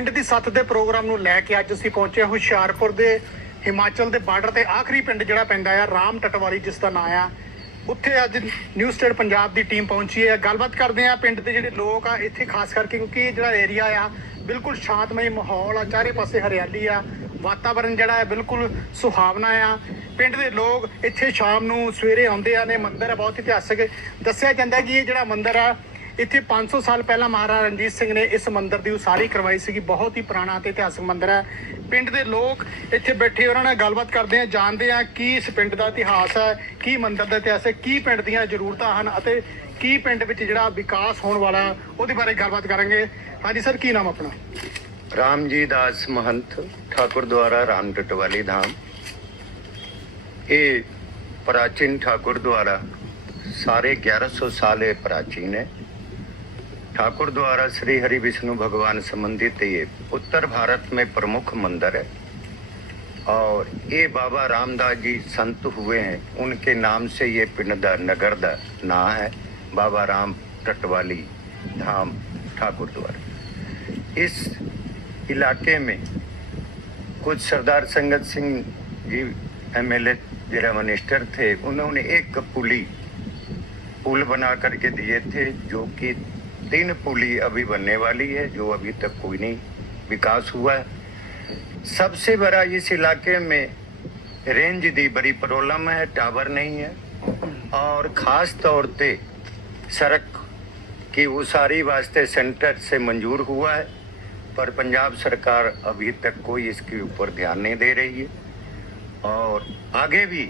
ਪਿੰਡ ਦੀ ਸੱਤ ਦੇ ਪ੍ਰੋਗਰਾਮ ਨੂੰ ਲੈ ਕੇ ਅੱਜ ਅਸੀਂ ਪਹੁੰਚੇ ਹਾਂ ਹੁਸ਼ਿਆਰਪੁਰ ਦੇ ਹਿਮਾਚਲ ਦੇ ਬਾਰਡਰ ਤੇ ਆਖਰੀ ਪਿੰਡ ਜਿਹੜਾ ਪੈਂਦਾ ਆ, ਰਾਮ ਟਟਵਾਲੀ, ਜਿਸ ਦਾ ਨਾਂ ਆ। ਉੱਥੇ ਅੱਜ ਨਿਊ ਸਟੇਟ ਪੰਜਾਬ ਦੀ ਟੀਮ ਪਹੁੰਚੀ ਹੈ। ਗੱਲਬਾਤ ਕਰਦੇ ਆ ਪਿੰਡ ਦੇ ਜਿਹੜੇ ਲੋਕ ਆ ਇੱਥੇ, ਖਾਸ ਕਰਕੇ ਕਿਉਂਕਿ ਇਹ ਜਿਹੜਾ ਏਰੀਆ ਆ, ਬਿਲਕੁਲ ਸ਼ਾਂਤਮਈ ਮਾਹੌਲ ਆ, ਚਾਰੇ ਪਾਸੇ ਹਰਿਆਲੀ ਆ ਵਾਤਾਵਰਣ ਜਿਹੜਾ ਹੈ ਬਿਲਕੁਲ ਸੁਹਾਵਣਾ ਆ। ਪਿੰਡ ਦੇ ਲੋਕ ਇੱਥੇ ਸ਼ਾਮ ਨੂੰ ਸਵੇਰੇ ਆਉਂਦੇ ਆ, ਨੇ ਮੰਦਿਰ ਹੈ ਬਹੁਤ ਇਤਿਹਾਸਕ ਦੱਸਿਆ ਜਾਂਦਾ ਕਿ ਇਹ ਜਿਹੜਾ ਮੰਦਿਰ ਆ ਇੱਥੇ 500 ਸਾਲ ਪਹਿਲਾਂ ਮਹਾਰਾਜਾ ਰਣਜੀਤ ਸਿੰਘ ਨੇ ਇਸ ਮੰਦਿਰ ਦੀ ਉਸਾਰੀ ਕਰਵਾਈ ਸੀਗੀ। ਬਹੁਤ ਹੀ ਪੁਰਾਣਾ ਤੇ ਇਤਿਹਾਸਕ ਮੰਦਿਰ ਹੈ। ਪਿੰਡ ਦੇ ਲੋਕ ਇੱਥੇ ਬੈਠੇ ਉਹਨਾਂ ਨਾਲ ਗੱਲਬਾਤ ਕਰਦੇ ਆ, ਜਾਣਦੇ ਆ ਕੀ ਇਸ ਪਿੰਡ ਦਾ ਇਤਿਹਾਸ ਹੈ, ਕੀ ਮੰਦਿਰ ਦਾ ਇਤਿਹਾਸ ਹੈ, ਕੀ ਪਿੰਡ ਦੀਆਂ ਜ਼ਰੂਰਤਾਂ ਹਨ ਅਤੇ ਕੀ ਪਿੰਡ ਵਿੱਚ ਜਿਹੜਾ ਵਿਕਾਸ ਹੋਣ ਵਾਲਾ ਉਹਦੇ ਬਾਰੇ ਗੱਲਬਾਤ ਕਰਾਂਗੇ। ਹਾਂਜੀ ਸਰ, ਕੀ ਨਾਮ ਆਪਣਾ? ਰਾਮਜੀ ਦਾਸ ਮਹੰਤ ਠਾਕੁਰ ਦੁਆਰਾ ਰਾਮ ਟਟਵਾਲੀ ਧਾਮ। ਇਹ ਪ੍ਰਾਚੀਨ ਠਾਕੁਰ ਦੁਆਰਾ ਸਾਰੇ 1100 ਸਾਲ ਇਹ ਪ੍ਰਾਚੀਨ ਹੈ। ठाकुर द्वारा श्री हरि विष्णु भगवान संबंधित ये उत्तर भारत में प्रमुख मंदिर है। और ये बाबा रामदास जी संत हुए हैं। उनके नाम से ये पिंड दा नगर दा ना है। बाबा राम टटवाली धाम ठाकुर द्वारा। इस इलाके में कुछ सरदार संगत सिंह जी एमएलए जिला मिनिस्टर थे। उन्होंने एक पुली, पुल बना करके दिए थे, जो कि तीन पुली अभी बनने वाली है, जो अभी तक कोई नहीं विकास हुआ है। सबसे बड़ा इस इलाके में रेंज दी बड़ी प्रॉब्लम है, टावर नहीं है, और खास तौर पे सड़क की उसारी वास्ते सेंटर से मंजूर हुआ है, पर पंजाब सरकार अभी तक कोई इसके ऊपर ध्यान नहीं दे रही है। और आगे भी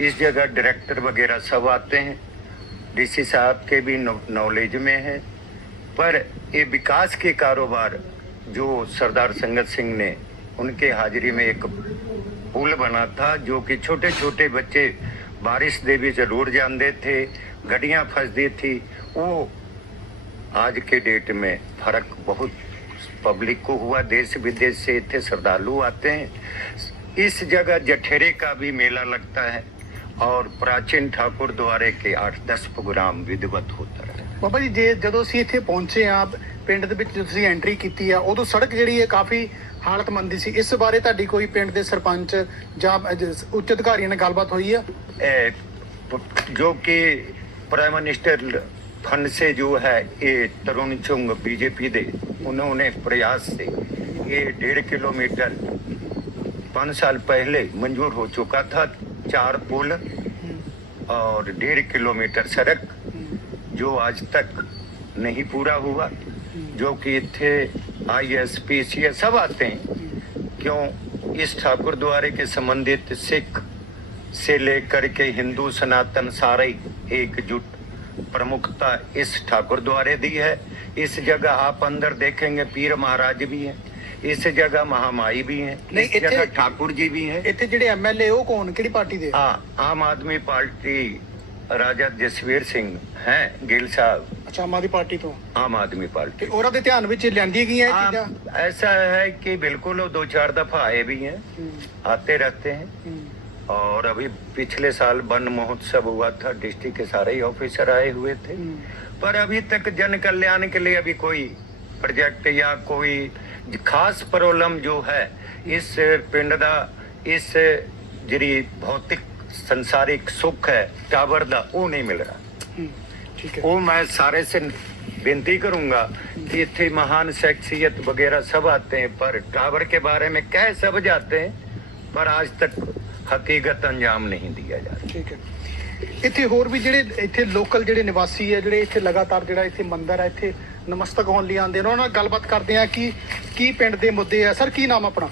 इस जगह डायरेक्टर वगैरह सब आते हैं, डीसी साहब के भी नॉलेज में है पर ये विकास के कारोबार जो सरदार संगत सिंह ने उनके हाजिरी में एक पुल बना था, जो कि छोटे छोटे बच्चे बारिश दे भी ज़रूर जानते थे, गड्डियाँ फंसती थी, वो आज के डेट में फ़र्क बहुत पब्लिक को हुआ देश विदेश से इतने श्रद्धालु आते हैं। इस जगह जठेरे का भी मेला लगता है, और प्राचीन ठाकुर द्वारे के आठ दस प्रोग्राम विधिवत होता है। ਬਾਬਾ ਜੀ ਜੇ ਜਦੋਂ ਅਸੀਂ ਇੱਥੇ ਪਹੁੰਚੇ ਆ ਪਿੰਡ ਦੇ ਵਿੱਚ ਜਦੋਂ ਤੁਸੀਂ ਐਂਟਰੀ ਕੀਤੀ ਆ ਉਦੋਂ ਸੜਕ ਜਿਹੜੀ ਹੈ ਕਾਫੀ ਹਾਲਤਮੰਦੀ ਸੀ ਇਸ ਬਾਰੇ ਤੁਹਾਡੀ ਕੋਈ ਪਿੰਡ ਦੇ ਸਰਪੰਚ ਜਾਂ ਅਜ- ਉੱਚ ਅਧਿਕਾਰੀਆਂ ਨਾਲ ਗੱਲਬਾਤ ਹੋਈ ਆ ए, प- जो कि प्राइम मिनिस्टर फंड से जो है ये तरुण चुंग बीजेपी दे उन्होंने प्रयास से ये डेढ़ किलोमीटर पाँच साल पहले मंजूर हो चुका था चार पुल और डेढ़ किलोमीटर सड़क जो आज तक नहीं पूरा हुआ जो कि थे I S P C S सब आते हैं क्यों इस ठाकुर द्वारे के संबंधित सिख से लेकर के हिंदू सनातन सारे एकजुट प्रमुखता इस ठाकुर द्वारे दी है इस जगह आप अंदर देखेंगे पीर महाराज भी हैं इस जगह महामाई भी हैं नहीं, इस जगह इत्थे- ठाकुर जी भी हैं ਇੱਥੇ ਜਿਹੜੇ ਐਮਐਲਏ ਉਹ ਕੌਣ ਕਿਹੜੀ ਪਾਰਟੀ ਦੇ हाँ आम आदमी पार्टी राजा जसवीर सिंह हैं गिल साहब ਅੱਛਾ ਆਮ ਆਦਮੀ ਪਾਰਟੀ ਤੋਂ आम आदमी ਤੇ पार्टी ਉਹਨਾਂ ਦੇ ਧਿਆਨ ਵਿੱਚ ਲਿਆਂਦੀ ਗਈਆਂ ਇਹ ਚੀਜ਼ਾਂ हाँ, ऐसा है कि बिल्कुल वो दो चार दफा आए भी हैं ਹੂੰ, आते रहते हैं ਹੂੰ, और अभी पिछले साल वन महोत्सव हुआ था डिस्ट्रिक्ट के सारे ही ऑफिसर आए हुए थे ਹੂੰ। पर अभी तक जन कल्याण के लिए अभी कोई प्रोजेक्ट या कोई खास प्रॉब्लम जो है इस पिंड ਦਾ ਇਸ ਜਿਹੜੀ ਭੌਤਿਕ ਸੰਸਾਰਿਕ ਸੁੱਖ ਹੈ ਟਾਵਰ ਦਾ ਉਹ ਨਹੀਂ ਮਿਲ ਰਿਹਾ ਹੂੰ, ਠੀਕ ਹੈ ਉਹ मैं सारे से बेनती करूंगा कि इतने महान शख्सियत वगैरह सब आते हैं पर टावर के बारे में कह सब जाते हैं पर आज तक हकीकत अंजाम नहीं दिया जा रहा ਠੀਕ ਹੈ ਇੱਥੇ ਹੋਰ ਵੀ ਜਿਹੜੇ ਇੱਥੇ ਲੋਕਲ ਜਿਹੜੇ ਨਿਵਾਸੀ ਹੈ ਜਿਹੜੇ ਇੱਥੇ ਲਗਾਤਾਰ ਜਿਹੜਾ ਇੱਥੇ ਮੰਦਿਰ ਹੈ ਇੱਥੇ ਨਮਸਤਕ ਹੋਣ ਲਈ ਆਉਂਦੇ ਨੇ ਉਹਨਾਂ ਨਾਲ ਗੱਲਬਾਤ ਕਰਦੇ ਆ ਕਿ ਕੀ ਪਿੰਡ ਦੇ ਮੁੱਦੇ ਆ ਸਰ ਕੀ ਨਾਮ ਆਪਣਾ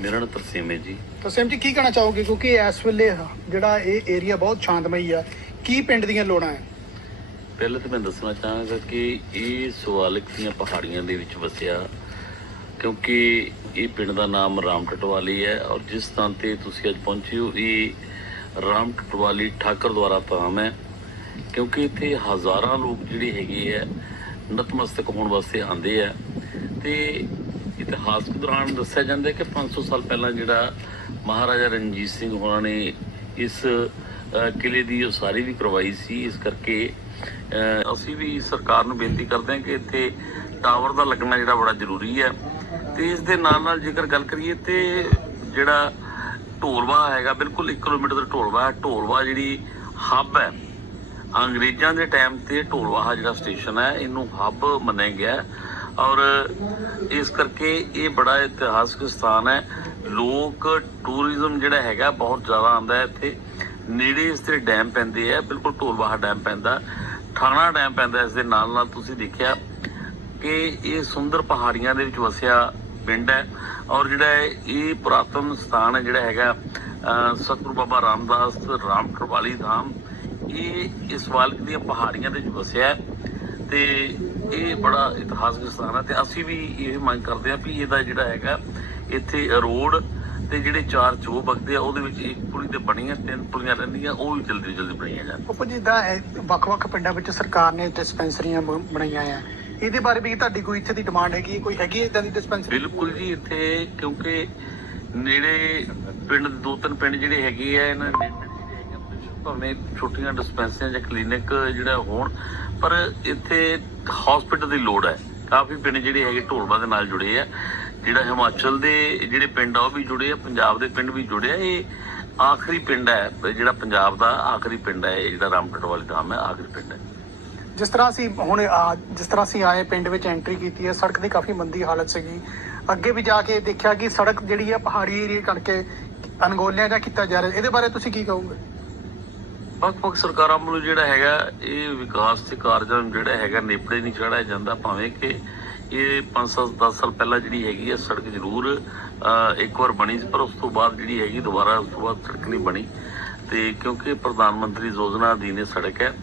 ਮੇਰਾ ਨਾਮ ਤਰਸੇਮ ਹੈ ਜੀ ਤਾਂ ਸੇਮ ਜੀ, ਕੀ ਕਹਿਣਾ ਚਾਹੋਗੇ? ਕਿਉਂਕਿ ਇਸ ਵੇਲੇ ਜਿਹੜਾ ਇਹ ਏਰੀਆ ਬਹੁਤ ਸ਼ਾਂਤਮਈ ਆ, ਕੀ ਪਿੰਡ ਦੀਆਂ ਲੋੜਾਂ ਹੈ? ਪਹਿਲਾਂ ਤਾਂ ਮੈਂ ਦੱਸਣਾ ਚਾਹਾਂਗਾ ਕਿ ਇਹ ਸਵਾਲਕ ਦੀਆਂ ਪਹਾੜੀਆਂ ਦੇ ਵਿੱਚ ਵਸਿਆ, ਕਿਉਂਕਿ ਇਹ ਪਿੰਡ ਦਾ ਨਾਮ ਰਾਮ ਟਟਵਾਲੀ ਹੈ ਔਰ ਜਿਸ ਥਾਂ ਤੇ ਤੁਸੀਂ ਅੱਜ ਪਹੁੰਚੇ ਹੋ, ਇਹ ਰਾਮ ਟਟਵਾਲੀ ਠਾਕਰ ਦੁਆਰਾ ਧਾਮ ਹੈ, ਕਿਉਂਕਿ ਇੱਥੇ ਹਜ਼ਾਰਾਂ ਲੋਕ ਜਿਹੜੇ ਹੈਗੇ ਆ, ਨਤਮਸਤਕ ਹੋਣ ਵਾਸਤੇ ਆਉਂਦੇ ਆ ਤੇ ਇਤਿਹਾਸ ਦੌਰਾਨ ਦੱਸਿਆ ਜਾਂਦਾ ਹੈ ਕਿ 500 ਸਾਲ ਪਹਿਲਾਂ ਜਿਹੜਾ ਮਹਾਰਾਜਾ ਰਣਜੀਤ ਸਿੰਘ ਹੋਰਾਂ ਨੇ ਇਸ ਅ, ਕਿਲੇ ਦੀ ਉਸਾਰੀ ਵੀ ਕਰਵਾਈ ਸੀ। ਇਸ ਕਰਕੇ ਅਸੀਂ ਵੀ ਸਰਕਾਰ ਨੂੰ ਬੇਨਤੀ ਕਰਦੇ ਹਾਂ ਕਿ ਇੱਥੇ ਟਾਵਰ ਦਾ ਲੱਗਣਾ ਜਿਹੜਾ ਬੜਾ ਜ਼ਰੂਰੀ ਹੈ। ਤੇ ਇਸ ਦੇ ਨਾਲ ਨਾਲ ਜੇਕਰ ਗੱਲ ਕਰੀਏ ਤੇ ਜਿਹੜਾ ਢੋਲਵਾ ਹੈਗਾ ਬਿਲਕੁਲ 1 ਕਿਲੋਮੀਟਰ ਦਾ ਢੋਲਵਾ ਹੈ। ਢੋਲਵਾ ਜਿਹੜੀ ਹੱਬ ਹੈ ਅੰਗਰੇਜ਼ਾਂ ਦੇ ਟਾਈਮ ਤੇ ਢੋਲਵਾਹਾ ਜਿਹੜਾ ਸਟੇਸ਼ਨ ਹੈ ਇਹਨੂੰ ਹੱਬ ਮੰਨਿਆ ਗਿਆ ਔਰ ਇਸ ਕਰਕੇ ਇਹ ਬੜਾ ਇਤਿਹਾਸਕ ਸਥਾਨ ਹੈ। ਲੋਕ ਟੂਰਿਜ਼ਮ ਜਿਹੜਾ ਹੈਗਾ ਬਹੁਤ ਜ਼ਿਆਦਾ ਆਉਂਦਾ ਹੈ ਇੱਥੇ। ਨੇੜੇ ਇਸ ਤੇ ਡੈਮ ਪੈਂਦੇ ਆ, ਬਿਲਕੁਲ ਢੋਲਵਾਹਾ ਡੈਮ ਪੈਂਦਾ। ਥਾਣਾ ਡੈਮ ਪੈਂਦਾ ਇਸ ਦੇ ਨਾਲ ਨਾਲ ਤੁਸੀਂ ਦੇਖਿਆ ਕਿ ਇਹ ਸੁੰਦਰ ਪਹਾੜੀਆਂ ਦੇ ਵਿੱਚ ਵਸਿਆ ਪਿੰਡ ਹੈ। ਔਰ ਜਿਹੜਾ ਹੈ, ਇਹ ਪੁਰਾਤਨ ਸਥਾਨ ਹੈ ਜਿਹੜਾ ਹੈਗਾ ਸਤਿਗੁਰੂ ਬਾਬਾ ਰਾਮਦਾਸ ਰਾਮ ਕਰਵਾਲੀ ਧਾਮ। ਇਹ ਇਸ ਵਾਲਕ ਦੀਆਂ ਪਹਾੜੀਆਂ ਦੇ ਵਿੱਚ ਵਸਿਆ ਹੈ ਤੇ ਇਹ ਬੜਾ ਇਤਿਹਾਸਕ ਸਥਾਨ ਹੈ ਤੇ ਅਸੀਂ ਵੀ ਇਹ ਮੰਗ ਕਰਦੇ ਹਾਂ ਵੀ ਇਹਦਾ ਜਿਹੜਾ ਹੈਗਾ ਇੱਥੇ ਰੋਡ ਤੇ ਜਿਹੜੇ ਚਾਰ ਚੋ ਵਗਦੇ ਆ ਉਹਦੇ ਵਿੱਚ ਇੱਕ ਪੁਲੀ ਤੇ ਬਣੀਆਂ ਤਿੰਨ ਪੁਲੀਆਂ ਰਹਿੰਦੀਆਂ ਉਹ ਵੀ ਜਲਦੀ ਜਲਦੀ ਬਣਾਈਆਂ ਜਾਣ ਉਪ ਜਿੱਦਾਂ ਵੱਖ-ਵੱਖ ਪਿੰਡਾਂ ਵਿੱਚ ਸਰਕਾਰ ਨੇ ਡਿਸਪੈਂਸਰੀਆਂ ਬਣਾਈਆਂ ਆ ਇਹਦੇ ਬਾਰੇ ਵੀ ਤੁਹਾਡੀ ਕੋਈ ਇੱਥੇ ਦੀ ਡਿਮਾਂਡ ਹੈਗੀ? ਕੋਈ ਹੈਗੀ ਇਦਾਂ ਦੀ ਡਿਸਪੈਂਸਰੀ ਬਿਲਕੁਲ ਜੀ ਇੱਥੇ ਕਿਉਂਕਿ ਨੇੜੇ ਪਿੰਡ ਦੋ ਤਿੰਨ ਪਿੰਡ ਜਿਹੜੇ ਹੈਗੇ ਆ ਇਹਨਾਂ ਆ, ਭਾਵੇਂ ਛੋਟੀਆਂ ਡਿਸਪੈਂਸਰੀਆਂ ਜਾਂ ਕਲੀਨਿਕ ਜਿਹੜਾ ਹੋਣ ਪਰ ਇੱਥੇ ਹਸਪੀਟਲ ਦੀ ਲੋੜ ਹੈ। ਕਾਫੀ ਪਿੰਡ ਜਿਹੜੇ ਹੈਗੇ ਢੋਲਵਾ ਦੇ ਨਾਲ ਜੁੜੇ ਆ। ਜਿਹੜਾ ਹਿਮਾਚਲ ਦੇ ਜਿਹੜੇ ਪਿੰਡ ਆ, ਉਹ ਵੀ ਜੁੜੇ ਆ। ਪੰਜਾਬ ਦੇ ਪਿੰਡ ਵੀ ਜੁੜੇ ਆ। ਇਹ ਆਖਰੀ ਪਿੰਡ ਹੈ। ਜਿਹੜਾ ਪੰਜਾਬ ਦਾ ਆਖਰੀ ਪਿੰਡ ਹੈ। ਜਿਹੜਾ ਰਾਮਕਟ ਵਾਲੀ ਧਾਮ ਹੈ, ਆਖਰੀ ਪਿੰਡ ਹੈ। ਜਿਸ ਤਰ੍ਹਾਂ ਅਸੀਂ ਹੁਣ ਜਿਸ ਤਰ੍ਹਾਂ ਅਸੀਂ ਆਏ, ਪਿੰਡ ਵਿੱਚ ਐਂਟਰੀ ਕੀਤੀ ਹੈ, ਸੜਕ ਦੀ ਕਾਫੀ ਮੰਦੀ ਹਾਲਤ ਸੀਗੀ। ਅੱਗੇ ਵੀ ਜਾ ਕੇ ਦੇਖਿਆ ਕਿ ਸੜਕ ਜਿਹੜੀ ਹੈ ਪਹਾੜੀ ਏਰੀਆ ਕਰਕੇ ਅਣਗੌਲਿਆਂ ਜਾਂ ਕੀਤਾ ਜਾ ਰਿਹਾ। ਇਹਦੇ ਬਾਰੇ ਤੁਸੀਂ ਕੀ ਕਹੋਗੇ? ਵੱਖ-ਵੱਖ ਸਰਕਾਰਾਂ ਵੱਲੋਂ ਜਿਹੜਾ ਹੈਗਾ, ਇਹ ਵਿਕਾਸ ਤੇ ਕਾਰਜਾਂ ਨੂੰ ਜਿਹੜਾ ਹੈਗਾ ਨੇਪੜੇ ਨਹੀਂ ਚੜਾਇਆ ਜਾਂਦਾ, ਭਾਵੇਂ ਕਿ ਇਹ 5-7 10 ਸਾਲ ਪਹਿਲਾਂ ਜਿਹੜੀ ਹੈਗੀ ਹੈ ਸੜਕ ਜ਼ਰੂਰ ਇੱਕ ਵਾਰ ਬਣੀ ਸੀ, ਪਰ ਉਸ ਤੋਂ ਬਾਅਦ ਜਿਹੜੀ ਹੈਗੀ ਦੁਬਾਰਾ ਉਸ ਤੋਂ ਬਾਅਦ ਸੜਕ ਨਹੀਂ ਬਣੀ। ਤੇ ਕਿਉਂਕਿ ਪ੍ਰਧਾਨ ਮੰਤਰੀ ਯੋਜਨਾ ਅਧੀਨ ਇਹ ਸੜਕ ਹੈ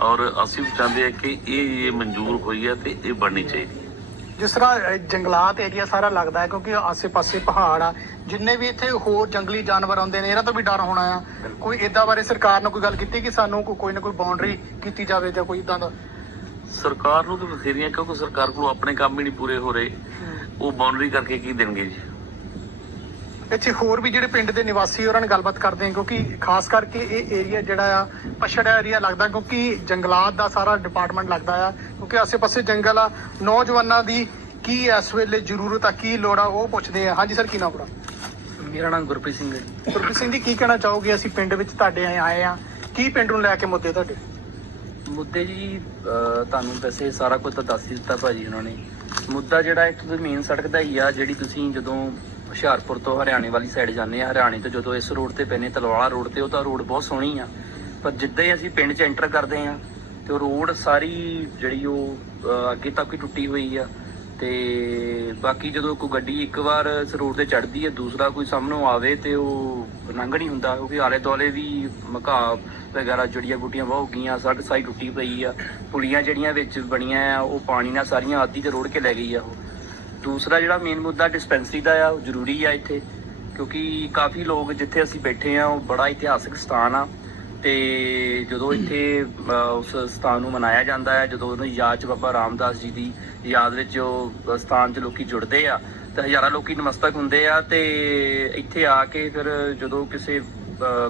ਔਰ ਅਸੀਂ ਵੀ ਚਾਹੁੰਦੇ ਹਾਂ ਕਿ ਇਹ ਇਹ ਮਨਜ਼ੂਰ ਹੋਈ ਹੈ ਤੇ ਇਹ ਬਣਨੀ ਚਾਹੀਦੀ ਜਿਸ ਤਰ੍ਹਾਂ ਜੰਗਲਾਤ ਏਰੀਆ ਸਾਰਾ ਲੱਗਦਾ ਹੈ ਕਿਉਂਕਿ ਆਸੇ-ਪਾਸੇ ਪਹਾੜ ਆ। ਜਿੰਨੇ ਵੀ ਇੱਥੇ ਹੋਰ ਜੰਗਲੀ ਜਾਨਵਰ ਆਉਂਦੇ ਨੇ ਇਹਨਾਂ ਤੋਂ ਵੀ ਡਰ ਹੋਣਾ ਆ। ਕੋਈ ਇਦਾਂ ਬਾਰੇ ਸਰਕਾਰ ਨੇ ਕੋਈ ਗੱਲ ਕੀਤੀ ਕਿ ਸਾਨੂੰ ਕੋਈ ਨਾ ਕੋਈ ਬਾਉਂਡਰੀ ਕੀਤੀ ਜਾਵੇ ਜਾਂ ਕੋਈ ਇਦਾਂ ਦਾ? ਸਰਕਾਰ ਨੂੰ ਤਾਂ ਬਥੇਰੀਆਂ ਕਿਉਂਕਿ ਸਰਕਾਰ ਕੋਲ ਆਪਣੇ ਕੰਮ ਹੀ ਨਹੀਂ ਪੂਰੇ ਹੋ ਰਹੇ। ਉਹ ਬਾਉਂਡਰੀ ਕਰਕੇ ਕੀ ਦੇਣਗੇ ਜੀ? ਇੱਥੇ ਹੋਰ ਵੀ ਜਿਹੜੇ ਪਿੰਡ ਦੇ ਨਿਵਾਸੀ ਉਹਨਾਂ ਨਾਲ ਗੱਲਬਾਤ ਕਰਦੇ ਹਾਂ ਕਿਉਂਕਿ ਖਾਸ ਕਰਕੇ ਇਹ ਏਰੀਆ ਜਿਹੜਾ ਆ ਪਛੜਿਆ ਏਰੀਆ ਲੱਗਦਾ ਕਿਉਂਕਿ ਜੰਗਲਾਤ ਦਾ ਸਾਰਾ ਡਿਪਾਰਟਮੈਂਟ ਲੱਗਦਾ ਆ ਕਿਉਂਕਿ ਆਸੇ-ਪਾਸੇ ਜੰਗਲ ਆ। ਨੌਜਵਾਨਾਂ ਦੀ ਕੀ ਇਸ ਵੇਲੇ ਜ਼ਰੂਰਤ ਆ ਕੀ ਲੋੜ ਆ ਉਹ ਪੁੱਛਦੇ ਆ। ਹਾਂਜੀ ਸਰ ਕੀ ਨਾਮ ਆਪਣਾ? ਮੇਰਾ ਨਾਮ ਗੁਰਪ੍ਰੀਤ ਸਿੰਘ ਹੈ ਜੀ। ਗੁਰਪ੍ਰੀਤ ਸਿੰਘ ਜੀ ਕੀ ਕਹਿਣਾ ਚਾਹੋਗੇ? ਅਸੀਂ ਪਿੰਡ ਵਿੱਚ ਤੁਹਾਡੇ ਆਏ ਆ। ਕੀ ਪਿੰਡ ਨੂੰ ਲੈ ਕੇ ਮੁੱਦੇ ਤੁਹਾਡੇ? ਮੁੱਦੇ ਜੀ ਅਹ ਤੁਹਾਨੂੰ ਵੈਸੇ ਸਾਰਾ ਕੁਝ ਤਾਂ ਦੱਸ ਹੀ ਦਿੱਤਾ ਭਾਜੀ ਉਹਨਾਂ ਨੇ। ਮੁੱਦਾ ਜਿਹੜਾ ਦੀ ਮੇਨ ਸੜਕ ਦਾ ਹੀ ਆ ਜਿਹੜੀ ਤੁਸੀਂ ਜਦੋਂ ਹੁਸ਼ਿਆਰਪੁਰ ਤੋਂ ਹਰਿਆਣੇ ਵਾਲੀ ਸਾਈਡ ਜਾਂਦੇ ਆ ਹਰਿਆਣੇ ਤੋਂ ਜਦੋਂ ਇਸ ਰੋਡ ਤੇ ਪੈਨੇ ਤਲਵਾਲਾ ਰੋਡ ਤੇ, ਉਹ ਤਾਂ ਰੋਡ ਬਹੁਤ ਸੋਹਣੀ ਆ। ਪਰ ਜਿੱਦਾਂ ਹੀ ਅਸੀਂ ਪਿੰਡ 'ਚ ਐਂਟਰ ਕਰਦੇ ਆ ਤੇ ਉਹ ਰੋਡ ਸਾਰੀ ਜਿਹੜੀ ਉਹ ਅੱਗੇ ਤੱਕ ਹੀ ਟੁੱਟੀ ਹੋਈ ਆ। ਤੇ ਬਾਕੀ ਜਦੋਂ ਕੋਈ ਗੱਡੀ ਇੱਕ ਵਾਰ ਇਸ ਰੋਡ ਤੇ ਚੜਦੀ ਹੈ ਦੂਸਰਾ ਕੋਈ ਸਾਹਮਣੋਂ ਆਵੇ ਤੇ ਉਹ ਲੰਘ ਨਹੀਂ ਹੁੰਦਾ, ਕਿਉਂਕਿ ਆਲੇ ਦੁਆਲੇ ਵੀ ਮਕਾ ਵਗੈਰਾ ਜੜੀਆਂ ਗੁੱਟੀਆਂ ਬਹੁਤ ਗਈਆਂ ਸੜਕ ਸਾਈ ਟੁੱਟੀ ਪਈ ਆ। ਪੁਲੀਆਂ ਜਿਹੜੀਆਂ ਵਿੱਚ ਬਣੀਆਂ ਆ, ਉਹ ਪਾਣੀ ਨਾਲ ਸਾਰੀਆਂ ਆਦੀ ਤੇ ਰੋੜ ਕੇ ਲੈ ਗਈ ਆ ਉਹ। ਦੂਸਰਾ ਜਿਹੜਾ ਮੇਨ ਮੁੱਦਾ ਡਿਸਪੈਂਸਰੀ ਦਾ ਆ, ਉਹ ਜ਼ਰੂਰੀ ਆ ਇੱਥੇ, ਕਿਉਂਕਿ ਕਾਫੀ ਲੋਕ ਜਿੱਥੇ ਅਸੀਂ ਬੈਠੇ ਆ, ਉਹ ਬੜਾ ਇਤਿਹਾਸਕ ਸਥਾਨ ਆ ਤੇ ਜਦੋਂ ਇੱਥੇ ਉਸ ਸਥਾਨ ਨੂੰ ਮਨਾਇਆ ਜਾਂਦਾ ਹੈ ਜਦੋਂ ਉਹਨੂੰ ਯਾਦ 'ਚ ਬਾਬਾ ਰਾਮਦਾਸ ਜੀ ਦੀ ਯਾਦ ਵਿੱਚ ਉਹ ਸਥਾਨ 'ਚ ਲੋਕੀ ਜੁੜਦੇ ਆ, ਤੇ ਹਜ਼ਾਰਾਂ ਲੋਕੀ ਨਮਸਤਕ ਹੁੰਦੇ ਆ, ਤੇ ਇੱਥੇ ਆ ਕੇ ਫਿਰ ਜਦੋਂ ਕਿਸੇ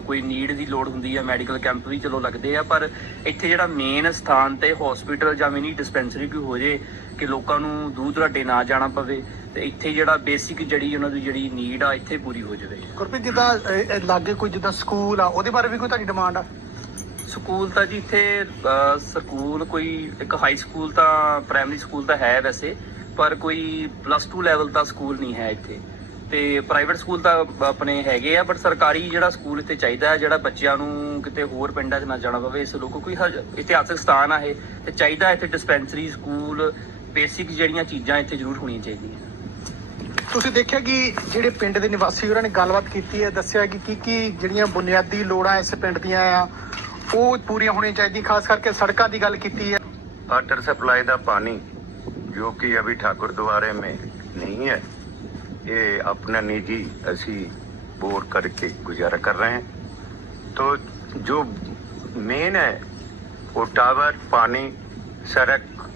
ਕੋਈ ਨੀਡ ਦੀ ਲੋੜ ਹੁੰਦੀ ਆ ਮੈਡੀਕਲ ਕੈਂਪ ਵੀ ਚਲੋ ਲੱਗਦੇ ਆ ਪਰ ਇੱਥੇ ਜਿਹੜਾ ਮੇਨ ਸਥਾਨ ਤੇ ਹਸਪੀਟਲ ਜਾਂ ਮਿਨੀ ਡਿਸਪੈਂਸਰੀ ਕੋਈ ਹੋ ਜੇ ਕਿ ਲੋਕਾਂ ਨੂੰ ਦੂਰ ਦਰਾਡੇ ਨਾ ਜਾਣਾ ਪਵੇ ਤੇ ਇੱਥੇ ਜਿਹੜਾ ਬੇਸਿਕ ਜਿਹੜੀ ਉਹਨਾਂ ਦੀ ਜਿਹੜੀ ਨੀਡ ਆ ਇੱਥੇ ਪੂਰੀ ਹੋ ਜਾਵੇ। ਗੁਰਪ੍ਰੀਤ ਜਿੱਦਾਂ ਲਾਗੇ ਕੋਈ ਜਿੱਦਾਂ ਸਕੂਲ ਆ ਉਹਦੇ ਬਾਰੇ ਵੀ ਕੋਈ ਤੁਹਾਡੀ ਡਿਮਾਂਡ ਆ? ਸਕੂਲ ਤਾਂ ਜੀ ਇੱਥੇ ਸਕੂਲ ਕੋਈ ਇੱਕ ਹਾਈ ਸਕੂਲ ਤਾਂ ਪ੍ਰਾਇਮਰੀ ਸਕੂਲ ਤਾਂ ਹੈ ਵੈਸੇ ਪਰ ਕੋਈ ਪਲੱਸ 2 ਲੈਵਲ ਦਾ ਸਕੂਲ ਨਹੀਂ ਹੈ ਇੱਥੇ। ਤੇ ਪ੍ਰਾਈਵੇਟ ਸਕੂਲ ਤਾਂ ਆਪਣੇ ਹੈਗੇ ਆ ਪਰ ਸਰਕਾਰੀ ਜਿਹੜਾ ਸਕੂਲ ਇੱਥੇ ਚਾਹੀਦਾ ਹੈ ਜਿਹੜਾ ਬੱਚਿਆਂ ਨੂੰ ਕਿਤੇ ਹੋਰ ਪਿੰਡਾਂ 'ਚ ਨਾ ਜਾਣਾ ਪਵੇ ਇਸ ਲੋਕੋ ਕੋਈ ਇਤਿਹਾਸਕ ਸਥਾਨ ਆ ਇਹ ਤੇ ਚਾਹੀਦਾ ਇੱਥੇ ਡਿਸਪੈਂਸਰੀ ਸਕੂਲ ਬੇਸਿਕ ਜਿਹੜੀਆਂ ਚੀਜ਼ਾਂ ਇੱਥੇ ਜ਼ਰੂਰ ਹੋਣੀਆਂ ਚਾਹੀਦੀਆਂ। ਤੁਸੀਂ ਦੇਖਿਆ ਕਿ ਜਿਹੜੇ ਪਿੰਡ ਦੇ ਨਿਵਾਸੀ ਉਹਨਾਂ ਨੇ ਗੱਲਬਾਤ ਕੀਤੀ ਹੈ ਦੱਸਿਆ ਕਿ ਕੀ ਕੀ ਜਿਹੜੀਆਂ ਬੁਨਿਆਦੀ ਲੋੜਾਂ ਇਸ ਪਿੰਡ ਦੀਆਂ ਆ ਉਹ ਪੂਰੀਆਂ ਹੋਣੀਆਂ ਚਾਹੀਦੀਆਂ ਖਾਸ ਕਰਕੇ ਸੜਕਾਂ ਦੀ ਗੱਲ ਕੀਤੀ ਹੈ। ਵਾਟਰ ਸਪਲਾਈ ਦਾ ਪਾਣੀ ਜੋ ਕਿ ਅਭੀ ਠਾਕੁਰ ਦੁਆਰੇ ਮੇ ਨਹੀਂ ਹੈ ये अपना निजी असी बोर करके गुजारा कर रहे हैं तो जो मेन है वो टावर पानी सड़क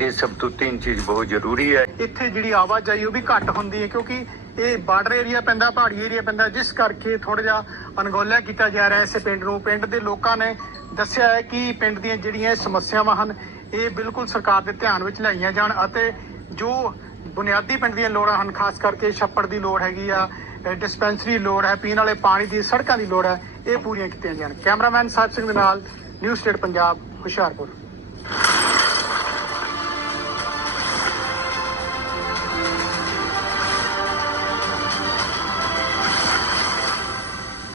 ये सब तो तीन चीज बहुत जरूरी है ਇੱਥੇ ਜਿਹੜੀ ਆਵਾਜਾਈ ਉਹ ਵੀ ਘੱਟ ਹੁੰਦੀ ਹੈ ਕਿਉਂਕਿ ਇਹ ਬਾਰਡਰ ਏਰੀਆ ਪੈਂਦਾ ਪਹਾੜੀ ਏਰੀਆ ਪੈਂਦਾ ਜਿਸ ਕਰਕੇ ਥੋੜਾ ਜਿਹਾ ਅਣਗੌਲਿਆ ਕੀਤਾ ਜਾ ਰਿਹਾ ਹੈ ਇਸ ਪਿੰਡ ਨੂੰ ਪਿੰਡ ਦੇ ਲੋਕਾਂ ਨੇ ਦੱਸਿਆ ਹੈ ਕਿ ਪਿੰਡ ਦੀਆਂ ਜਿਹੜੀਆਂ ਇਹ ਸਮੱਸਿਆਵਾਂ ਹਨ ਇਹ ਬਿਲਕੁਲ ਸਰਕਾਰ ਦੇ ਧਿਆਨ ਵਿੱਚ ਲਿਆਈਆਂ ਜਾਣ ਅਤੇ ਜੋ ਬੁਨਿਆਦੀ ਪਿੰਡ ਦੀਆਂ ਲੋੜਾਂ ਹਨ, ਖਾਸ ਕਰਕੇ ਛੱਪੜ ਦੀ ਲੋੜ ਹੈਗੀ ਆ ਡਿਸਪੈਂਸਰੀ ਲੋੜ ਹੈ, ਪੀਣ ਵਾਲੇ ਪਾਣੀ ਦੀ, ਸੜਕਾਂ ਦੀ ਲੋੜ ਹੈ, ਇਹ ਪੂਰੀਆਂ ਕੀਤੀਆਂ ਜਾਣ ਕੈਮਰਾਮੈਨ ਸਾਹਿਬ ਸਿੰਘ ਦੇ ਨਾਲ ਨਿਊਜ਼ ਸਟੇਟ ਪੰਜਾਬ, ਹੁਸ਼ਿਆਰਪੁਰ।